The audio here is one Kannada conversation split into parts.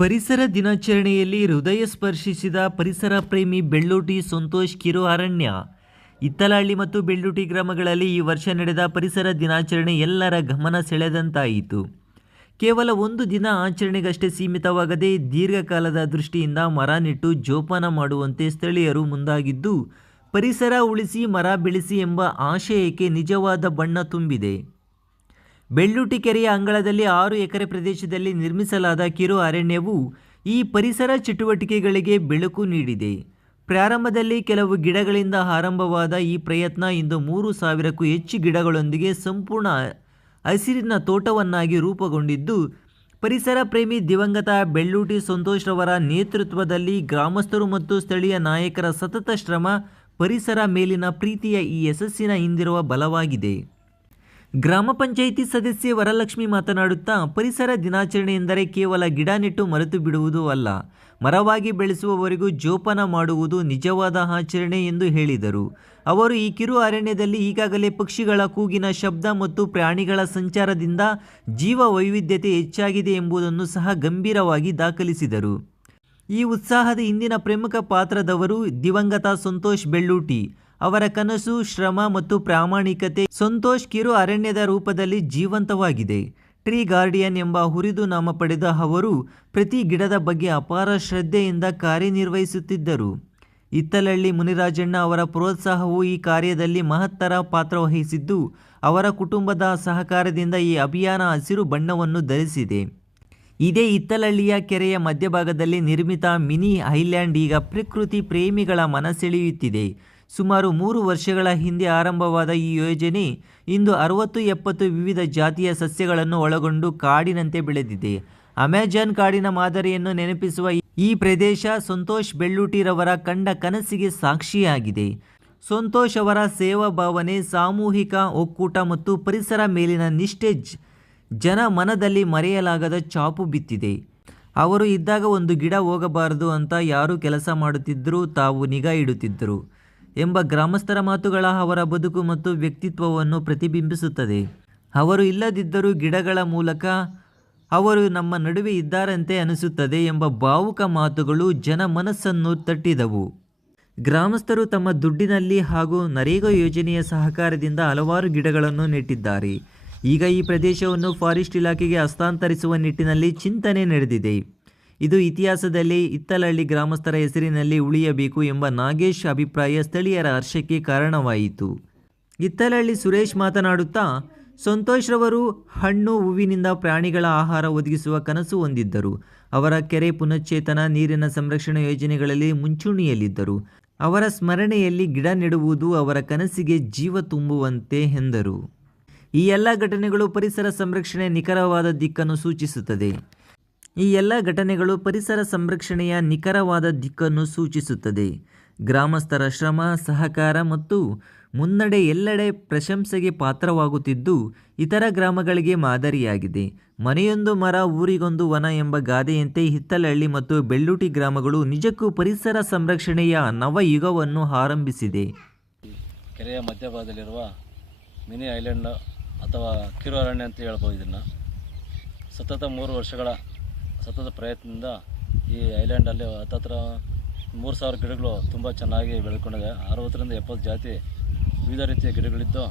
ಪರಿಸರ ದಿನಾಚರಣೆಯಲ್ಲಿ ಹೃದಯ ಸ್ಪರ್ಶಿಸಿದ ಪರಿಸರ ಪ್ರೇಮಿ ಬೆಳ್ಳೂಟಿ ಸಂತೋಷ್ ಕಿರು ಅರಣ್ಯ. ಇತ್ತಲಹಳ್ಳಿ ಮತ್ತು ಬೆಳ್ಳೂಟಿ ಗ್ರಾಮಗಳಲ್ಲಿ ಈ ವರ್ಷ ನಡೆದ ಪರಿಸರ ದಿನಾಚರಣೆ ಎಲ್ಲರ ಗಮನ ಸೆಳೆದಂತಾಯಿತು. ಕೇವಲ ಒಂದು ದಿನ ಆಚರಣೆಗಷ್ಟೇ ಸೀಮಿತವಾಗದೆ ದೀರ್ಘಕಾಲದ ದೃಷ್ಟಿಯಿಂದ ಮರ ನೆಟ್ಟು ಜೋಪಾನ ಮಾಡುವಂತೆ ಸ್ಥಳೀಯರು ಮುಂದಾಗಿದ್ದು, ಪರಿಸರ ಉಳಿಸಿ ಮರ ಬೆಳೆಸಿ ಎಂಬ ಆಶಯಕ್ಕೆ ನಿಜವಾದ ಬಣ್ಣ ತುಂಬಿದೆ. ಬೆಳ್ಳೂಟಿ ಕೆರೆಯ ಅಂಗಳದಲ್ಲಿ ಆರು ಎಕರೆ ಪ್ರದೇಶದಲ್ಲಿ ನಿರ್ಮಿಸಲಾದ ಕಿರು ಅರಣ್ಯವು ಈ ಪರಿಸರ ಚಟುವಟಿಕೆಗಳಿಗೆ ಬೆಳಕು ನೀಡಿದೆ. ಪ್ರಾರಂಭದಲ್ಲಿ ಕೆಲವು ಗಿಡಗಳಿಂದ ಆರಂಭವಾದ ಈ ಪ್ರಯತ್ನ ಇಂದು ಮೂರು ಸಾವಿರಕ್ಕೂ ಹೆಚ್ಚು ಗಿಡಗಳೊಂದಿಗೆ ಸಂಪೂರ್ಣ ಹಸಿರಿನ ತೋಟವನ್ನಾಗಿ ರೂಪುಗೊಂಡಿದ್ದು, ಪರಿಸರ ಪ್ರೇಮಿ ದಿವಂಗತ ಬೆಳ್ಳೂಟಿ ಸಂತೋಷ್ ರವರ ನೇತೃತ್ವದಲ್ಲಿ ಗ್ರಾಮಸ್ಥರು ಮತ್ತು ಸ್ಥಳೀಯ ನಾಯಕರ ಸತತ ಶ್ರಮ ಪರಿಸರ ಮೇಲಿನ ಪ್ರೀತಿಯ ಈ ಯಶಸ್ಸಿನ ಹಿಂದಿರುವ ಬಲವಾಗಿದೆ. ಗ್ರಾಮ ಪಂಚಾಯಿತಿ ಸದಸ್ಯೆ ವರಲಕ್ಷ್ಮಿ ಮಾತನಾಡುತ್ತಾ, ಪರಿಸರ ದಿನಾಚರಣೆ ಎಂದರೆ ಕೇವಲ ಗಿಡ ನೆಟ್ಟು ಮರೆತು ಬಿಡುವುದು ಅಲ್ಲ, ಮರವಾಗಿ ಬೆಳೆಸುವವರೆಗೂ ಜೋಪಾನ ಮಾಡುವುದು ನಿಜವಾದ ಆಚರಣೆ ಎಂದು ಹೇಳಿದರು. ಅವರು ಈ ಕಿರು ಅರಣ್ಯದಲ್ಲಿ ಈಗಾಗಲೇ ಪಕ್ಷಿಗಳ ಕೂಗಿನ ಶಬ್ದ ಮತ್ತು ಪ್ರಾಣಿಗಳ ಸಂಚಾರದಿಂದ ಜೀವ ವೈವಿಧ್ಯತೆ ಹೆಚ್ಚಾಗಿದೆ ಎಂಬುದನ್ನು ಸಹ ಗಂಭೀರವಾಗಿ ದಾಖಲಿಸಿದರು. ಈ ಉತ್ಸಾಹದ ಹಿಂದಿನ ಪ್ರಮುಖ ಪಾತ್ರದವರು ದಿವಂಗತ ಸಂತೋಷ್ ಬೆಳ್ಳೂಟಿ. ಅವರ ಕನಸು, ಶ್ರಮ ಮತ್ತು ಪ್ರಾಮಾಣಿಕತೆ ಸಂತೋಷ್ ಕಿರು ಅರಣ್ಯದ ರೂಪದಲ್ಲಿ ಜೀವಂತವಾಗಿದೆ. ಟ್ರೀ ಗಾರ್ಡಿಯನ್ ಎಂಬ ಹುರಿದು ನಾಮ ಪಡೆದ ಅವರು ಪ್ರತಿ ಗಿಡದ ಬಗ್ಗೆ ಅಪಾರ ಶ್ರದ್ಧೆಯಿಂದ ಕಾರ್ಯನಿರ್ವಹಿಸುತ್ತಿದ್ದರು. ಇತ್ತಲಳ್ಳಿ ಮುನಿರಾಜಣ್ಣ ಅವರ ಪ್ರೋತ್ಸಾಹವು ಈ ಕಾರ್ಯದಲ್ಲಿ ಮಹತ್ತರ ಪಾತ್ರ ವಹಿಸಿದ್ದು, ಅವರ ಕುಟುಂಬದ ಸಹಕಾರದಿಂದ ಈ ಅಭಿಯಾನ ಹಸಿರು ಬಣ್ಣವನ್ನು ಧರಿಸಿದೆ. ಇದೇ ಇತ್ತಲಳ್ಳಿಯ ಕೆರೆಯ ಮಧ್ಯಭಾಗದಲ್ಲಿ ನಿರ್ಮಿತ ಮಿನಿ ಐಲ್ಯಾಂಡ್ ಈಗ ಪ್ರಕೃತಿ ಪ್ರೇಮಿಗಳ ಮನಸೆಳೆಯುತ್ತಿದೆ ಸುಮಾರು ಮೂರು ವರ್ಷಗಳ ಹಿಂದೆ ಆರಂಭವಾದ ಈ ಯೋಜನೆ ಇಂದು ಅರವತ್ತು ಎಪ್ಪತ್ತು ವಿವಿಧ ಜಾತಿಯ ಸಸ್ಯಗಳನ್ನು ಒಳಗೊಂಡು ಕಾಡಿನಂತೆ ಬೆಳೆದಿದೆ. ಅಮೆಜಾನ್ ಕಾಡಿನ ಮಾದರಿಯನ್ನು ನೆನಪಿಸುವ ಈ ಪ್ರದೇಶ ಸಂತೋಷ್ ಬೆಳ್ಳೂಟಿರವರ ಕಂಡ ಕನಸಿಗೆ ಸಾಕ್ಷಿಯಾಗಿದೆ. ಸಂತೋಷ್ ಅವರ ಸೇವಾ ಭಾವನೆ, ಸಾಮೂಹಿಕ ಒಕ್ಕೂಟ ಮತ್ತು ಪರಿಸರ ಮೇಲಿನ ನಿಷ್ಠೆ ಜನ ಮನದಲ್ಲಿ ಮರೆಯಲಾಗದ ಚಾಪು ಬಿತ್ತಿದೆ. ಅವರು ಇದ್ದಾಗ ಒಂದು ಗಿಡ ಹೋಗಬಾರದು ಅಂತ ಯಾರು ಕೆಲಸ ಮಾಡುತ್ತಿದ್ದರೂ ತಾವು ನಿಗಾ ಇಡುತ್ತಿದ್ದರು. ಎಂಬ ಗ್ರಾಮಸ್ಥರ ಮಾತುಗಳ ಅವರ ಬದುಕು ಮತ್ತು ವ್ಯಕ್ತಿತ್ವವನ್ನು ಪ್ರತಿಬಿಂಬಿಸುತ್ತದೆ. ಅವರು ಇಲ್ಲದಿದ್ದರೂ ಗಿಡಗಳ ಮೂಲಕ ಅವರು ನಮ್ಮ ನಡುವೆ ಇದ್ದಾರಂತೆ ಅನಿಸುತ್ತದೆ ಎಂಬ ಭಾವುಕ ಮಾತುಗಳು ಜನ ಮನಸ್ಸನ್ನು ತಟ್ಟಿದವು. ಗ್ರಾಮಸ್ಥರು ತಮ್ಮ ದುಡ್ಡಿನಲ್ಲಿ ಹಾಗೂ ನರೇಗಾ ಯೋಜನೆಯ ಸಹಕಾರದಿಂದ ಹಲವಾರು ಗಿಡಗಳನ್ನು ನೆಟ್ಟಿದ್ದಾರೆ. ಈಗ ಈ ಪ್ರದೇಶವನ್ನು ಫಾರೆಸ್ಟ್ ಇಲಾಖೆಗೆ ಹಸ್ತಾಂತರಿಸುವ ನಿಟ್ಟಿನಲ್ಲಿ ಚಿಂತನೆ ನಡೆದಿದೆ. ಇದು ಇತಿಹಾಸದಲ್ಲಿ ಇತ್ತಲಹಳ್ಳಿ ಗ್ರಾಮಸ್ಥರ ಹೆಸರಿನಲ್ಲಿ ಉಳಿಯಬೇಕು ಎಂಬ ನಾಗೇಶ್ ಅಭಿಪ್ರಾಯ ಸ್ಥಳೀಯರ ಹರ್ಷಕ್ಕೆ ಕಾರಣವಾಯಿತು. ಇತ್ತಲಹಳ್ಳಿ ಸುರೇಶ್ ಮಾತನಾಡುತ್ತಾ ಸಂತೋಷ್ರವರು ಹಣ್ಣು, ಹೂವಿನಿಂದ ಪ್ರಾಣಿಗಳ ಆಹಾರ ಒದಗಿಸುವ ಕನಸು ಹೊಂದಿದ್ದರು. ಅವರ ಕೆರೆ ಪುನಶ್ಚೇತನ, ನೀರಿನ ಸಂರಕ್ಷಣಾ ಯೋಜನೆಗಳಲ್ಲಿ ಮುಂಚೂಣಿಯಲ್ಲಿದ್ದರು. ಅವರ ಸ್ಮರಣೆಯಲ್ಲಿ ಗಿಡ ನೆಡುವುದು ಅವರ ಕನಸಿಗೆ ಜೀವ ತುಂಬುವಂತೆ ಎಂದರು. ಈ ಎಲ್ಲ ಘಟನೆಗಳು ಪರಿಸರ ಸಂರಕ್ಷಣೆ ನಿಖರವಾದ ದಿಕ್ಕನ್ನು ಸೂಚಿಸುತ್ತದೆ. ಈ ಎಲ್ಲ ಘಟನೆಗಳು ಪರಿಸರ ಸಂರಕ್ಷಣೆಯ ನಿಖರವಾದ ದಿಕ್ಕನ್ನು ಸೂಚಿಸುತ್ತದೆ. ಗ್ರಾಮಸ್ಥರ ಶ್ರಮ, ಸಹಕಾರ ಮತ್ತು ಮುನ್ನಡೆ ಎಲ್ಲೆಡೆ ಪ್ರಶಂಸೆಗೆ ಪಾತ್ರವಾಗುತ್ತಿದ್ದು, ಇತರ ಗ್ರಾಮಗಳಿಗೆ ಮಾದರಿಯಾಗಿದೆ. ಮನೆಯೊಂದು ಮರ, ಊರಿಗೊಂದು ವನ ಎಂಬ ಗಾದೆಯಂತೆ ಹಿತ್ತಲಹಳ್ಳಿ ಮತ್ತು ಬೆಳ್ಳೂಟಿ ಗ್ರಾಮಗಳು ನಿಜಕ್ಕೂ ಪರಿಸರ ಸಂರಕ್ಷಣೆಯ ನವಯುಗವನ್ನು ಆರಂಭಿಸಿದೆ. ಕೆರೆಯ ಮಧ್ಯಭಾಗದಲ್ಲಿರುವ ಮಿನಿ ಐಲ್ಯಾಂಡ್ ಅಥವಾ ಕಿರು ಅರಣ್ಯ ಅಂತ ಹೇಳ್ಬೋದು ಇದನ್ನು. ಸತತ ಮೂರು ವರ್ಷಗಳ ಸತತ ಪ್ರಯತ್ನದಿಂದ ಈ ಐಲ್ಯಾಂಡಲ್ಲಿ ಹತ್ತತ್ರ ಮೂರು ಸಾವಿರ ಗಿಡಗಳು ತುಂಬ ಚೆನ್ನಾಗಿ ಬೆಳ್ಕೊಂಡಿದೆ ಅರವತ್ತರಿಂದ ಎಪ್ಪತ್ತು ಜಾತಿ ವಿವಿಧ ರೀತಿಯ ಗಿಡಗಳಿದ್ದು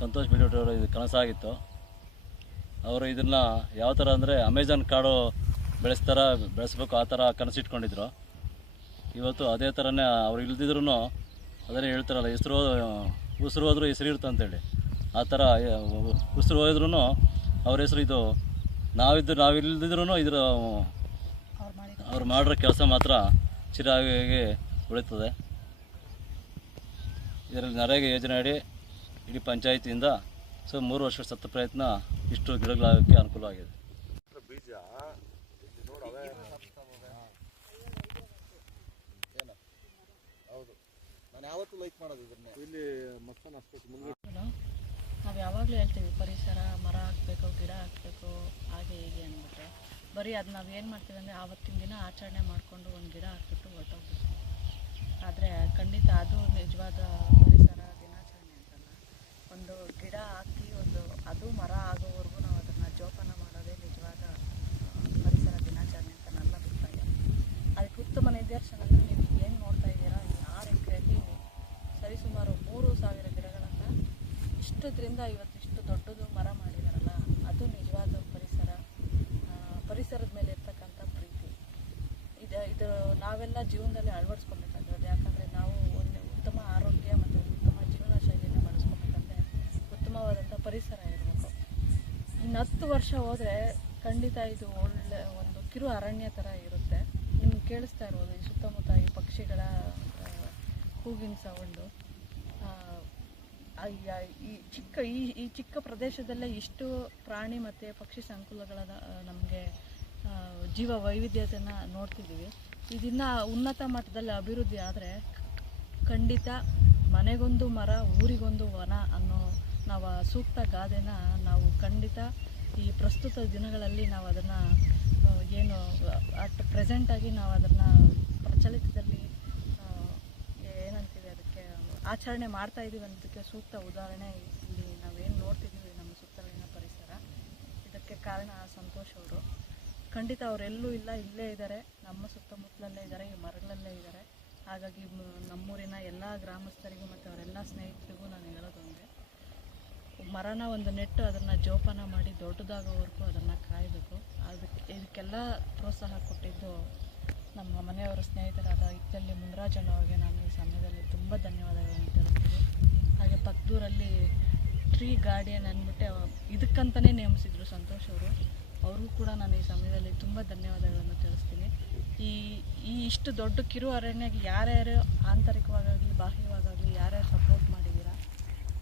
ಸಂತೋಷ್ ಬಿಡೋಟವರು ಇದು ಕನಸಾಗಿತ್ತು ಅವರು ಇದನ್ನು ಯಾವ ಥರ ಅಂದರೆ ಅಮೆಜಾನ್ ಕಾಡು ಬೆಳೆಸ್ತಾರ, ಬೆಳೆಸ್ಬೇಕು ಆ ಥರ ಕನಸಿಟ್ಕೊಂಡಿದ್ರು ಇವತ್ತು ಅದೇ ಥರನೇ ಅವ್ರು ಇಲ್ದಿದ್ರು ಅದನ್ನೇ ಹೇಳ್ತಾರಲ್ಲ, ಹೆಸರು ಉಸಿರು ಹೋದ್ರು ಹೆಸರು ಇರುತ್ತೆ ಅಂತೇಳಿ. ಆ ಥರ, ಉಸಿರು ಹೋದ್ರೂ ಅವ್ರ ಹೆಸರು ಇದು ನಾವಿದ್ದು ನಾವಿಲ್ಲದಿದ್ರೂ ಇದ್ರ ಅವ್ರು ಮಾಡಿರೋ ಕೆಲಸ ಮಾತ್ರ ಚಿರಾಗಿ ಉಳಿತದೆ. ಇದರಲ್ಲಿ ನರೇಗಾ ಯೋಜನೆ ಅಡಿ ಇಡೀ ಪಂಚಾಯಿತಿಯಿಂದ ಸೊ ಮೂರು ವರ್ಷ ಸತ್ತ ಪ್ರಯತ್ನ ಇಷ್ಟು ಗಿಡಗಳಾಗೋಕ್ಕೆ ಅನುಕೂಲವಾಗಿದೆ ನಾವು ಯಾವಾಗಲೂ ಹೇಳ್ತೀವಿ, ಪರಿಸರ, ಮರ ಹಾಕಬೇಕು, ಗಿಡ ಹಾಕಬೇಕು, ಹಾಗೆ ಹೀಗೆ ಅಂದ್ಬಿಟ್ಟು ಬರೀ ಅದು ನಾವು ಏನು ಮಾಡ್ತೀವಿ ಅಂದರೆ ಆವತ್ತಿನ ದಿನ ಆಚರಣೆ ಮಾಡಿಕೊಂಡು ಒಂದು ಗಿಡ ಹಾಕ್ಬಿಟ್ಟು ಹೊರಟೋಗ್ಬಿಡ್ತೀವಿ. ಆದರೆ ಖಂಡಿತ ಅದು ನಿಜವಾದ ಪರಿಸರ ದಿನಾಚರಣೆ ಅಂತಲ್ಲ. ಒಂದು ಗಿಡ ಹಾಕಿ ಒಂದು, ಅದು ಮರ ಆಗೋವರೆಗೂ ನಾವು ಅದನ್ನು ಜೋಪಾನ ಮಾಡೋದೇ ನಿಜವಾದ ಪರಿಸರ ದಿನಾಚರಣೆ ಅಂತ ನನ್ನ ಅಭಿಪ್ರಾಯ. ಅದಕ್ಕೆ ಉತ್ತಮ ನಿದರ್ಶನ ಅಂದರೆ ನೀವು ಏನು ನೋಡ್ತಾ ಇದ್ದೀರಾ ಆರು ಎಕರೆಯಲ್ಲಿ ಸರಿಸುಮಾರು ಮೂರು ಸಾವಿರ ಇಷ್ಟದ್ರಿಂದ ಇವತ್ತು ಇಷ್ಟು ದೊಡ್ಡದು ಮರ ಮಾಡಿದಾರಲ್ಲ, ಅದು ನಿಜವಾದ ಪರಿಸರ. ಪರಿಸರದ ಮೇಲೆ ಇರ್ತಕ್ಕಂಥ ಪ್ರೀತಿ. ಇದು ಇದು ನಾವೆಲ್ಲ ಜೀವನದಲ್ಲಿ ಅಳವಡಿಸ್ಕೊಬೇಕಾಗಿರೋದು ಯಾಕಂದರೆ ನಾವು ಒಂದು ಉತ್ತಮ ಆರೋಗ್ಯ ಮತ್ತು ಉತ್ತಮ ಜೀವನ ಶೈಲಿಯನ್ನು ಬಳಸ್ಕೊಬೇಕಂದ್ರೆ ಉತ್ತಮವಾದಂಥ ಪರಿಸರ ಇರಬೇಕು. ಇನ್ನು ಹತ್ತು ವರ್ಷ ಹೋದರೆ ಖಂಡಿತ ಇದು ಒಳ್ಳೆ ಒಂದು ಕಿರು ಅರಣ್ಯ ಥರ ಇರುತ್ತೆ. ನಿಮ್ಗೆ ಕೇಳಿಸ್ತಾ ಇರ್ಬೋದು, ಈ ಸುತ್ತಮುತ್ತ ಈ ಪಕ್ಷಿಗಳ ಹೂವಿನ ಸೌಂಡು. ಈ ಚಿಕ್ಕ, ಈ ಈ ಚಿಕ್ಕ ಪ್ರದೇಶದಲ್ಲೇ ಇಷ್ಟು ಪ್ರಾಣಿ ಮತ್ತು ಪಕ್ಷಿ ಸಂಕುಲಗಳ ನಮಗೆ ಜೀವ ವೈವಿಧ್ಯತೆಯನ್ನು ನೋಡ್ತಿದ್ದೀವಿ ಇದನ್ನ ಉನ್ನತ ಮಟ್ಟದಲ್ಲಿ ಅಭಿವೃದ್ಧಿ ಆದರೆ ಖಂಡಿತ ಮನೆಗೊಂದು ಮರ, ಊರಿಗೊಂದು ವನ ಅನ್ನೋ ನಾವು ಸೂಕ್ತ ಗಾದೆನ ನಾವು ಖಂಡಿತ ಈ ಪ್ರಸ್ತುತ ದಿನಗಳಲ್ಲಿ ನಾವು ಅದನ್ನು ಏನು ಅಟ್ ಪ್ರೆಸೆಂಟಾಗಿ ನಾವು ಅದನ್ನು ಪ್ರಚಲಿತದಲ್ಲಿ ಆಚರಣೆ ಮಾಡ್ತಾ ಇದ್ದೀವಿ ಅನ್ನೋದಕ್ಕೆ ಸೂಕ್ತ ಉದಾಹರಣೆ ಇಲ್ಲಿ ನಾವೇನು ನೋಡ್ತಿದ್ದೀವಿ ನಮ್ಮ ಸುತ್ತಲಿನ ಪರಿಸರ. ಇದಕ್ಕೆ ಕಾರಣ ಸಂತೋಷ್ ಅವರು. ಖಂಡಿತ ಅವರೆಲ್ಲೂ ಇಲ್ಲ, ಇಲ್ಲೇ ಇದ್ದಾರೆ. ನಮ್ಮ ಸುತ್ತಮುತ್ತಲಲ್ಲೇ ಇದ್ದಾರೆ, ಈ ಮರಗಳಲ್ಲೇ ಇದ್ದಾರೆ. ಹಾಗಾಗಿ ನಮ್ಮೂರಿನ ಎಲ್ಲ ಗ್ರಾಮಸ್ಥರಿಗೂ ಮತ್ತು ಅವರೆಲ್ಲ ಸ್ನೇಹಿತರಿಗೂ ನಾನು ಹೇಳೋದೊಂದೇ ಮರನ ಒಂದು ನೆಟ್ಟು ಅದನ್ನು ಜೋಪಾನ ಮಾಡಿ ದೊಡ್ಡದಾಗೋವರೆಗೂ ಅದನ್ನು ಕಾಯಬೇಕು. ಅದಕ್ಕೆ ಇದಕ್ಕೆಲ್ಲ ಪ್ರೋತ್ಸಾಹ ಕೊಟ್ಟಿದ್ದು ನಮ್ಮ ಮನೆಯವರ ಸ್ನೇಹಿತರಾದ ಇತ್ತಲ್ಲಿ ಮುನ್ರಾಜಣ್ಣ ಅವರಿಗೆ ನಾನು ಈ ಸಮಯದಲ್ಲಿ ತುಂಬ ಧನ್ಯವಾದಗಳನ್ನು ತಿಳಿಸ್ತೀನಿ. ಹಾಗೆ ಪಕ್ಕದೂರಲ್ಲಿ ಟ್ರೀ ಗಾರ್ಡಿಯನ್ ಅಂದ್ಬಿಟ್ಟು ಇದಕ್ಕಂತಲೇ ನೇಮಿಸಿದ್ರು ಸಂತೋಷ್ ಅವರು. ಅವ್ರಿಗೂ ಕೂಡ ನಾನು ಈ ಸಮಯದಲ್ಲಿ ತುಂಬ ಧನ್ಯವಾದಗಳನ್ನು ತಿಳಿಸ್ತೀನಿ. ಈ ಈ ಇಷ್ಟು ದೊಡ್ಡ ಕಿರು ಅರಣ್ಯಕ್ಕೆ ಯಾರ್ಯಾರು ಆಂತರಿಕವಾಗಲಿ ಬಾಹ್ಯವಾಗಲಿ ಯಾರ್ಯಾರು ಸಪೋರ್ಟ್ ಮಾಡಿದ್ದೀರಾ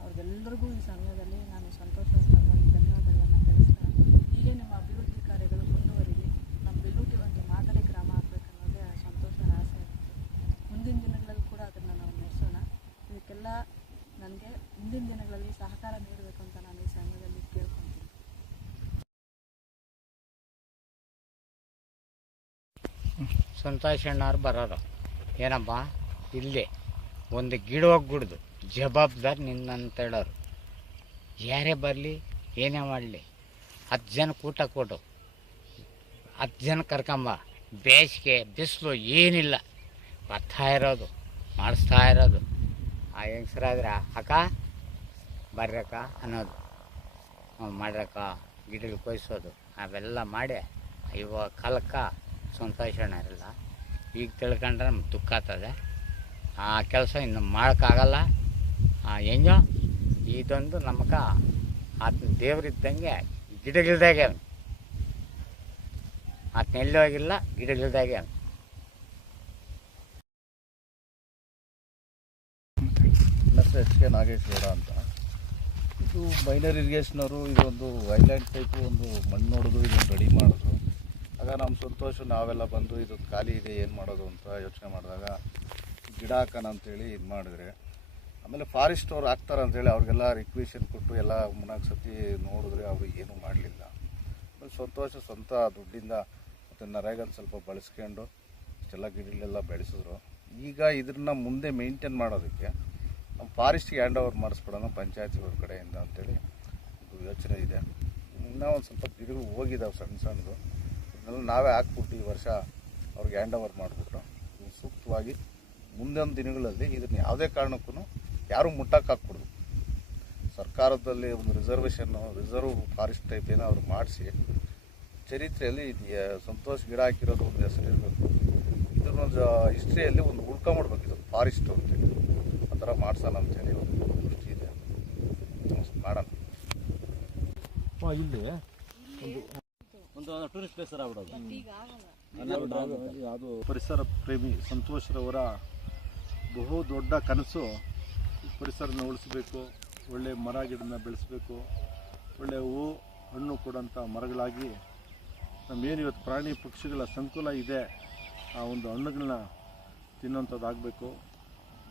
ಅವ್ರಿಗೆಲ್ಲರಿಗೂ ಈ ಸಮಯದಲ್ಲಿ ನಾನು ಸಂತೋಷ ಪರವಾಗಿ ಧನ್ಯವಾದಗಳನ್ನು ತಿಳಿಸ್ತಾ ಹೀಗೆ ನಿಮ್ಮ ಅಭಿವೃದ್ಧಿ ಕಾರ್ಯಗಳು ಮುಂದುವರಿಲಿ ನಮ್ಮ ಬೆಲ್ಲೂಟಿ ಒಂದು ಮಾದರಿ ಗ್ರಾಮ ಆಗಬೇಕನ್ನೋದೇ ಸಂತೋಷದ ಆಸೆ ಇರುತ್ತೆ ಮುಂದಿನ ದಿನಗಳಲ್ಲಿ ಕೂಡ ಅದನ್ನು ನಾವು ನಡೆಸೋಣ ಇದಕ್ಕೆಲ್ಲ ನನಗೆ ಮುಂದಿನ ದಿನಗಳಲ್ಲಿ ಸಹಕಾರ ನೀಡಬೇಕು ಅಂತ ನಾನು ಈ ಸಮಯದಲ್ಲಿ ಕೇಳ್ಕೊತೀನಿ ಸಂತೋಷ್ ಅಣ್ಣವ್ರು ಬರೋರು. ಏನಪ್ಪ? ಇಲ್ಲಿ. ಒಂದು ಗಿಡವಾಗಿ ಗುಡ್ದು ಜವಾಬ್ದಾರಿ ನಿನ್ನಂತ ಹೇಳೋರು. ಯಾರೇ ಬರಲಿ, ಏನೇ ಮಾಡಲಿ. ಹತ್ತು ಜನ ಊಟ ಕೊಡು. ಹತ್ತು ಜನ ಕರ್ಕೊಂಬ. ಬೇಸಿಗೆ, ಬಿಸಿಲು ಏನಿಲ್ಲ. ಬರ್ತಾ ಇರೋದು. ಮಾಡಿಸ್ತಾ ಇರೋದು. ಆ ಹೆಂಗಸ್ರಾದ್ರೆ ಅಕ್ಕ, ಬರ್ರಕ್ಕ ಅನ್ನೋದು. ಮಾಡ್ರಕ್ಕ. ಗಿಡಗಳು ಕೊಯ್ಸೋದು. ಅವೆಲ್ಲ ಮಾಡಿ ಇವಾಗ ಕಾಲಕ್ಕೆ ಸಂತೋಷಣ ಇರಲ್ಲ. ಈಗ ತಿಳ್ಕೊಂಡ್ರೆ ನಮ್ಗೆ ದುಃಖ ಆಗ್ತದೆ. ಆ ಕೆಲಸ ಇನ್ನು ಮಾಡೋಕ್ಕಾಗಲ್ಲ. ಹೆಂಗೋ, ಇದೊಂದು ನಮ್ಗೆ ಆತನ ದೇವರಿದ್ದಂಗೆ ಗಿಡಗಿಲ್ದಾಗೆ ಆತನ ಎಲ್ಲಿ ಹೋಗಿಲ್ಲ ಗಿಡಗಿಲ್ದಾಗೆ ಅವನು. ಹೆಸರು ಕೆ ನಾಗೇಶ್ವರ ಅಂತ. ಇದು ಮೈನರ್ ಇರಿಗೇಷನವರು ಇದೊಂದು ಐಲ್ಯಾಂಡ್ ಟೈಪು ಒಂದು ಮಣ್ಣು ನೋಡೋದು ಇದನ್ನು ರೆಡಿ ಮಾಡಿದ್ರು. ಆಗ ನಮ್ಮ ಸಂತೋಷ, ನಾವೆಲ್ಲ ಬಂದು ಇದು ಖಾಲಿ ಇದೆ, ಏನು ಮಾಡೋದು ಅಂತ ಯೋಚನೆ ಮಾಡಿದಾಗ ಗಿಡ ಹಾಕೋಣ ಅಂತೇಳಿ ಇದು ಮಾಡಿದ್ರೆ, ಆಮೇಲೆ ಫಾರೆಸ್ಟ್ ಅವ್ರು ಹಾಕ್ತಾರೆ ಅಂತೇಳಿ ಅವ್ರಿಗೆಲ್ಲ ರಿಕ್ವೇಷನ್ ಕೊಟ್ಟು ಎಲ್ಲ ಮೂರ್ನಾಲ್ಕು ಸತಿ ನೋಡಿದ್ರೆ ಅವರು ಏನೂ ಮಾಡಲಿಲ್ಲ. ಆಮೇಲೆ ಸಂತೋಷ, ಸ್ವಂತ ದುಡ್ಡಿಂದ ಮತ್ತು ನರೇಗನ್ ಸ್ವಲ್ಪ ಬಳಸ್ಕೊಂಡು ಇಷ್ಟೆಲ್ಲ ಗಿಡಗಳೆಲ್ಲ ಬೆಳೆಸಿದ್ರು. ಈಗ ಇದನ್ನ ಮುಂದೆ ಮೇಂಟೈನ್ ಮಾಡೋದಕ್ಕೆ ನಮ್ಮ ಫಾರೆಸ್ಟ್ಗೆ ಹ್ಯಾಂಡ್ ಓವರ್ ಮಾಡಿಸ್ಬಿಡೋಣ ಪಂಚಾಯತಿ ಅವ್ರ ಕಡೆಯಿಂದ ಅಂತೇಳಿ ಯೋಚನೆ ಇದೆ. ಇನ್ನೂ ಒಂದು ಸ್ವಲ್ಪ ಗಿಡಗಳು ಹೋಗಿದ್ದಾವೆ ಸಣ್ಣ ಸಣ್ಣದು. ಇದನ್ನೆಲ್ಲ ನಾವೇ ಹಾಕ್ಬಿಟ್ಟು ಈ ವರ್ಷ ಅವ್ರಿಗೆ ಹ್ಯಾಂಡ್ ಓವರ್ ಮಾಡಿಬಿಟ್ಟು ಸೂಕ್ತವಾಗಿ ಮುಂದಿನ ದಿನಗಳಲ್ಲಿ ಇದನ್ನು ಯಾವುದೇ ಕಾರಣಕ್ಕೂ ಯಾರೂ ಮುಟ್ಟಕ್ಕೆ ಸರ್ಕಾರದಲ್ಲಿ ಒಂದು ರಿಸರ್ವೇಷನ್ನು ರಿಸರ್ವ್ ಫಾರೆಸ್ಟ್ ಟೈಪ್ ಏನೋ ಅವ್ರು ಮಾಡಿಸಿ ಚರಿತ್ರೆಯಲ್ಲಿ ಸಂತೋಷ್ ಗಿಡ ಹಾಕಿರೋದು ಒಂದು ಹೆಸರು ಇರಬೇಕು. ಇದನ್ನೊಂದು ಹಿಸ್ಟ್ರಿಯಲ್ಲಿ ಒಂದು ಉಳ್ಕೊಂಬಿಡ್ಬೇಕು ಇದು ಫಾರೆಸ್ಟ್ ಅಂತೇಳಿ ಆ ಥರ ಮಾಡ್ಸೋಣ ಅಂತೇಳಿ ಒಂದು ದೃಷ್ಟಿ ಇದೆ. ಮಾಡೋಣ ಇಲ್ಲಿ ಒಂದು ಟೂರಿಸ್ಟ್ ಪ್ಲೇಸ್ ಅದು ಪರಿಸರ ಪ್ರೇಮಿ ಸಂತೋಷರವರ ಬಹು ದೊಡ್ಡ ಕನಸು ಪರಿಸರನ ಉಳಿಸ್ಬೇಕು ಒಳ್ಳೆ ಮರ ಗಿಡನ ಬೆಳೆಸಬೇಕು ಒಳ್ಳೆ ಹೂವು ಹಣ್ಣು ಕೊಡೋಂಥ ಮರಗಳಾಗಿ ನಮ್ಮೇನು ಇವತ್ತು ಪ್ರಾಣಿ ಪಕ್ಷಿಗಳ ಸಂಕುಲ ಇದೆ ಆ ಒಂದು ಹಣ್ಣುಗಳನ್ನ ತಿನ್ನೋಂಥದ್ದಾಗಬೇಕು.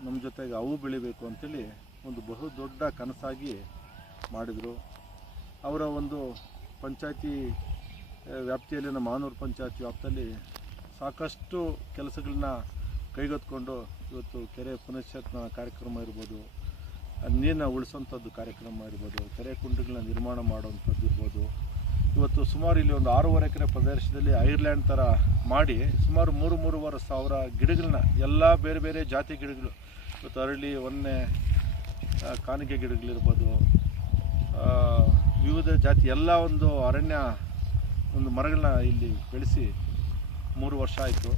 ನಮ್ಮ ಜೊತೆಗೆ ಅವು ಬೆಳಿಬೇಕು ಅಂತೇಳಿ ಒಂದು ಬಹು ದೊಡ್ಡ ಕನಸಾಗಿ ಮಾಡಿದರು. ಅವರ ಒಂದು ಪಂಚಾಯತಿ ವ್ಯಾಪ್ತಿಯಲ್ಲಿ ನಮ್ಮ ಮಾನೂರು ಪಂಚಾಯತ್ ವ್ಯಾಪ್ತಿಯಲ್ಲಿ ಸಾಕಷ್ಟು ಕೆಲಸಗಳನ್ನ ಕೈಗೆತ್ಕೊಂಡು ಇವತ್ತು ಕೆರೆ ಪುನಶ್ಚೇತನ ಕಾರ್ಯಕ್ರಮ ಇರ್ಬೋದು, ನೀರನ್ನ ಉಳಿಸೋಂಥದ್ದು ಕಾರ್ಯಕ್ರಮ ಇರ್ಬೋದು, ಕೆರೆ ಕುಂಡಗಳನ್ನ ನಿರ್ಮಾಣ ಮಾಡುವಂಥದ್ದು ಇರ್ಬೋದು. ಇವತ್ತು ಸುಮಾರು ಇಲ್ಲಿ ಒಂದು ಆರೂವರೆ ಎಕರೆ ಪ್ರದೇಶದಲ್ಲಿ ಐರ್ಲ್ಯಾಂಡ್ ಥರ ಮಾಡಿ ಸುಮಾರು ಮೂರು, ಮೂರುವರೆ ಸಾವಿರ ಗಿಡಗಳನ್ನ, ಎಲ್ಲ ಬೇರೆ ಬೇರೆ ಜಾತಿ ಗಿಡಗಳು, ಇವತ್ತು ಅರಳಿ ಒನ್ನೆ ಕಾಣಿಕೆ ಗಿಡಗಳಿರ್ಬೋದು ವಿವಿಧ ಜಾತಿ, ಎಲ್ಲ ಒಂದು ಅರಣ್ಯ ಒಂದು ಮರಗಳನ್ನ ಇಲ್ಲಿ ಬೆಳೆಸಿ ಮೂರು ವರ್ಷ ಆಯಿತು.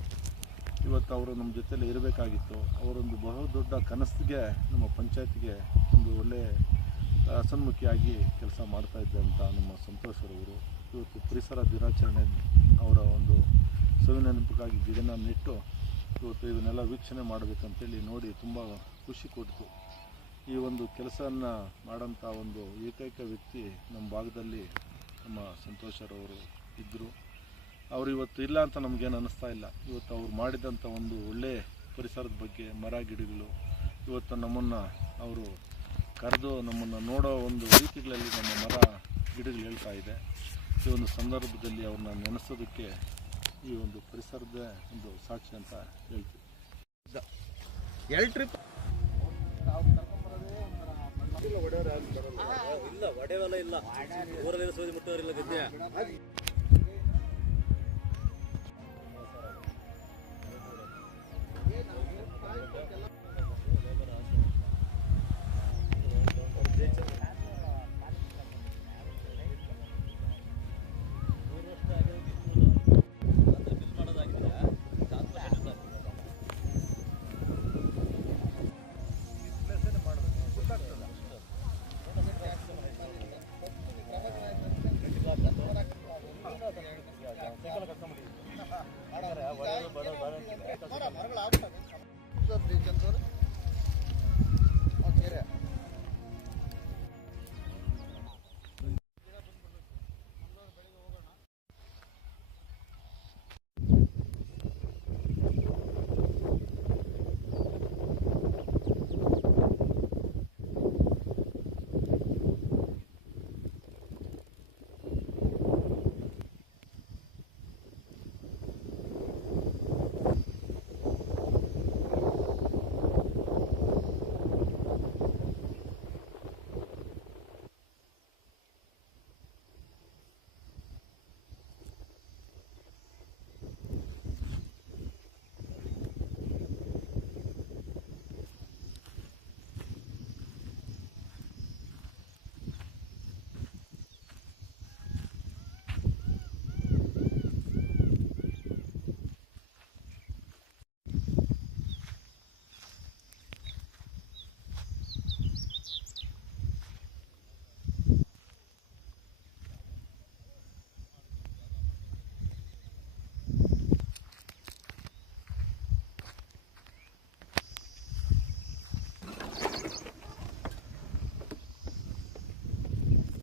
ಇವತ್ತು ಅವರು ನಮ್ಮ ಜೊತೆಲಿ ಇರಬೇಕಾಗಿತ್ತು. ಅವರೊಂದು ಬಹುದೊಡ್ಡ ಕನಸಿಗೆ ನಮ್ಮ ಪಂಚಾಯತಿಗೆ ಒಂದು ಒಳ್ಳೆ ಆ, ಸನ್ಮುಖಿಯಾಗಿ ಕೆಲಸ ಮಾಡ್ತಾ ಅಂತ ನಮ್ಮ ಸಂತೋಷರವರು ಇವತ್ತು ಪರಿಸರ ದಿನಾಚರಣೆ ಅವರ ಒಂದು ಸವಿನೆನಪಿಗಾಗಿ ಗಿಡನ ನೆಟ್ಟು ಇವತ್ತು ಇದನ್ನೆಲ್ಲ ವೀಕ್ಷಣೆ ಮಾಡಬೇಕಂತೇಳಿ ನೋಡಿ ತುಂಬ ಖುಷಿ ಕೊಡ್ತು. ಈ ಒಂದು ಕೆಲಸವನ್ನು ಮಾಡೋಂಥ ಒಂದು ಏಕೈಕ ವ್ಯಕ್ತಿ ನಮ್ಮ ಭಾಗದಲ್ಲಿ ನಮ್ಮ ಸಂತೋಷರವರು ಇದ್ದರು ಅವರು ಇವತ್ತು ಇಲ್ಲ ಅಂತ ನಮಗೇನು ಅನ್ನಿಸ್ತಾ ಇಲ್ಲ. ಇವತ್ತು ಅವ್ರು ಮಾಡಿದಂಥ ಒಂದು ಒಳ್ಳೆ ಪರಿಸರದ ಬಗ್ಗೆ ಮರ ಗಿಡಗಳು ಇವತ್ತು ನಮ್ಮನ್ನು ಅವರು ಕರೆದು ನಮ್ಮನ್ನು ನೋಡೋ ಒಂದು ರೀತಿಗಳಲ್ಲಿ ನಮ್ಮ ಮರ ಗಿಡಗಳು ಹೇಳ್ತಾ ಇದೆ. ಈ ಒಂದು ಸಂದರ್ಭದಲ್ಲಿ ಅವ್ರನ್ನ ನೆನೆಸೋದಕ್ಕೆ ಈ ಒಂದು ಪರಿಸರದ ಒಂದು ಸಾಕ್ಷಿ ಅಂತ ಹೇಳ್ತೀವಿ. ಇಲ್ಲ ಟ್ರಿಪ್ ಇಲ್ಲ ಒಡೆಯವಲ್ಲ ಇಲ್ಲ. ಊರಲ್ಲಿ ಸೋದಿ ಮುಟ್ಟೋರಿಲ್ಲ ಗದ್ದೆ.